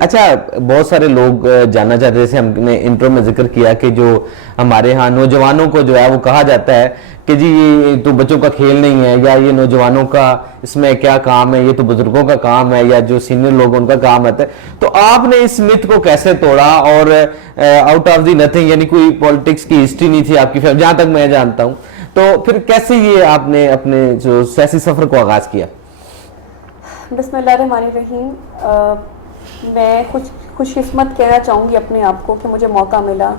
اچھا بہت سارے لوگ جاننا چاہتے ہیں، جیسے ہم نے انٹرو میں ذکر کیا کہ جو ہمارے ہاں نوجوانوں کو جو ہے وہ کہا جاتا ہے کہ جی یہ تو بچوں کا کھیل نہیں ہے، یا یہ نوجوانوں کا اس میں کیا کام ہے، یہ تو بزرگوں کا کام ہے، یا جو سینئر لوگ ان کا کام رہتا ہے. تو آپ نے اس مت کو کیسے توڑا؟ اور آؤٹ آف دی نتھنگ، یعنی کوئی پالیٹکس کی ہسٹری نہیں تھی آپ کی، جہاں تک میں جانتا ہوں، تو پھر کیسے یہ آپ نے اپنے جو سیاسی سفر کو آغاز کیا؟ بسم اللہ الرحمن الرحیم. میں خوش قسمت کہنا چاہوں گی اپنے آپ کو کہ مجھے موقع ملا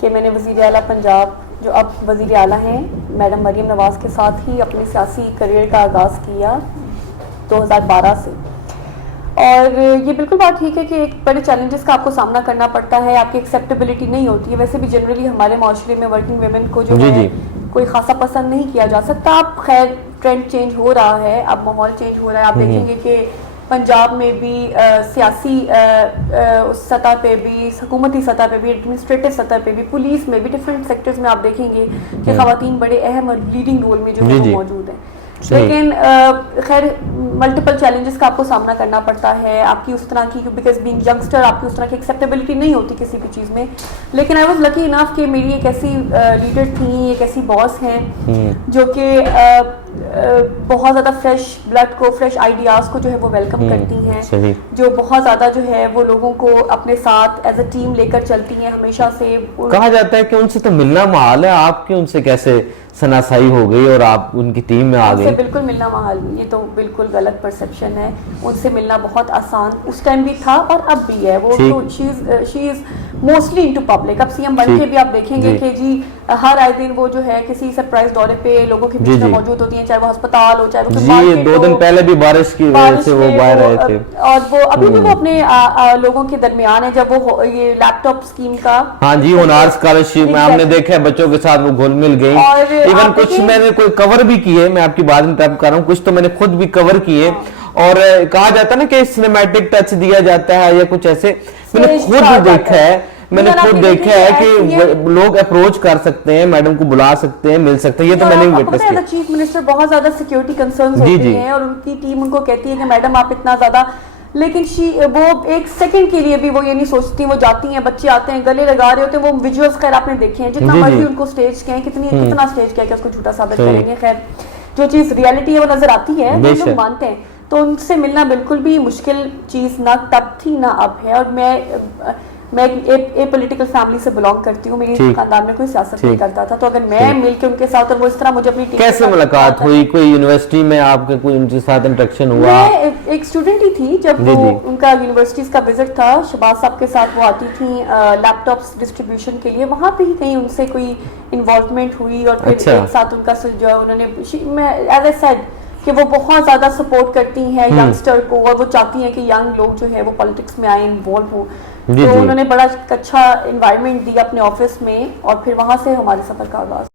کہ میں نے وزیر اعلیٰ پنجاب جو اب وزیر اعلیٰ ہیں میڈم مریم نواز کے ساتھ ہی اپنے سیاسی کریئر کا آغاز کیا 2012 سے. اور یہ بالکل بات ٹھیک ہے کہ ایک بڑے چیلنجز کا آپ کو سامنا کرنا پڑتا ہے، آپ کی ایکسیپٹیبلٹی نہیں ہوتی ہے. ویسے بھی جنرلی ہمارے معاشرے میں ورکنگ ویمن کو جو ہے کوئی خاصا پسند نہیں کیا جا سکتا. اب خیر ٹرینڈ چینج ہو رہا ہے، اب ماحول چینج ہو رہا ہے. آپ دیکھیں گے کہ پنجاب میں بھی سیاسی سطح پہ بھی، حکومتی سطح پہ بھی، ایڈمنسٹریٹو سطح پہ بھی، پولیس میں بھی، ڈفرینٹ سیکٹرز میں آپ دیکھیں گے کہ خواتین بڑے اہم اور لیڈنگ رول میں جو ہے وہ موجود ہیں. لیکن خیر ملٹیپل چیلنجز کا آپ کو سامنا کرنا پڑتا ہے. آپ کی اس طرح کی بیکاز بینگ ینگسٹر آپ کی اس طرح کی ایکسیپٹیبلٹی نہیں ہوتی کسی بھی چیز میں. لیکن آئی واز لکی انف کہ میری ایک ایسی لیڈر تھیں، ایک ایسی باس ہیں جو کہ بہت زیادہ فریش بلڈ کو، فریش آئیڈیاز کو جو ہے وہ ویلکم کرتی ہیں، جو بہت زیادہ جو ہے وہ لوگوں کو اپنے ساتھ ایز اے ٹیم لے کر چلتی ہیں ہمیشہ سے. کہا جاتا ہے کہ ان سے تو ملنا محال ہے، آپ کے ان سے کیسے شناسائی ہو گئی اور آپ ان کی ٹیم میں آ گئی؟ ان سے بالکل ملنا محال، یہ تو بالکل غلط پرسیپشن ہے. ان سے ملنا بہت آسان اس ٹائم بھی تھا اور اب بھی ہے. وہ شی از موسٹلی انٹو پبلک. اب سی ایم بن کے بھی آپ دیکھیں گے کہ جی ہر آئے دن وہ جو ہے کسی سرپرائز دورے پہ لوگوں کے بیچ میں موجود ہوتی ہیں، چاہے وہ ہسپتال ہو، چاہے وہ 2 دن پہلے بھی بارش کی وجہ سے وہ باہر رہے تھے. اور وہ ابھی بھی وہ اپنے لوگوں کے درمیان ہے. جب وہ یہ لیپ ٹاپ اسکیم کا ہاں جی ہنار اسکالرشپ میں ہم نے دیکھا ہے بچوں کے ساتھ وہ گھل مل گئی. ایون کچھ میں نے کوئی کور بھی کیے، میں آپ کی بات انتخاب کر رہا ہوں، کچھ تو میں نے خود بھی کور کیے. اور کہا جاتا ہے نا کہ سنیمیٹک ٹچ دیا جاتا ہے یا کچھ ایسے. میں نے خود دیکھا ہے کہ لوگ اپروچ کر سکتے ہیں، میڈم کو بلا سکتے ہیں، مل سکتے ہیں. یہ تو میں نے بھی وٹنس کیا. چیف منسٹر بہت زیادہ سیکیورٹی کنسرنز ہوتے ہیں اور ان کی ٹیم ان کو کہتی ہے کہ میڈم آپ اتنا زیادہ، لیکن وہ ایک سیکنڈ کے لیے بھی وہ یہ نہیں سوچتی. وہ جاتی ہیں، بچے آتے ہیں، گلے لگا رہے ہوتے ہیں. وہ ویژولز خیر آپ نے دیکھے ہیں، جتنا مرضی ان کو سٹیج کہیں، کتنا اسٹیج کہہ کے اس کو جھوٹا ثابت کریں گے. خیر جو چیز ریالٹی ہے وہ نظر آتی ہے، وہ لوگ مانتے ہیں. تو ان سے ملنا بالکل بھی مشکل چیز نہ تب تھی نہ اب ہے. اور میں ایک پولیٹیکل فیملی سے بلانگ کرتی ہوں، میری خاندان میں کوئی سیاست نہیں کرتا تھا. تو اگر میں مل کے ان کے ساتھ اور وہ اس طرح مجھے اپنی ٹیم کیسے ملاقات ہوئی؟ کوئی یونیورسٹی میں آپ کے کوئی ان کے ساتھ انٹریکشن ہوا؟ میں ایک اسٹوڈنٹ ہی تھی جب وہ ان کا یونیورسٹیز کا وزٹ تھا. شہباز صاحب کے ساتھ وہ آتی تھیں لیپ ٹاپس ڈسٹریبیوشن کے لیے. وہاں پہ ہی کہیں ان سے کوئی انوالومنٹ ہوئی اور پھر ایک ساتھ ان کا جو ہے انہوں نے ایز اے سیڈ کہ وہ بہت زیادہ سپورٹ کرتی ہیں ینگسٹر کو اور وہ چاہتی ہیں کہ ینگ لوگ جو ہے وہ پالیٹکس میں آئیں، انوالو ہوں. تو انہوں نے بڑا اچھا انوائرمنٹ دیا اپنے آفس میں اور پھر وہاں سے ہمارے سفر کا آغاز.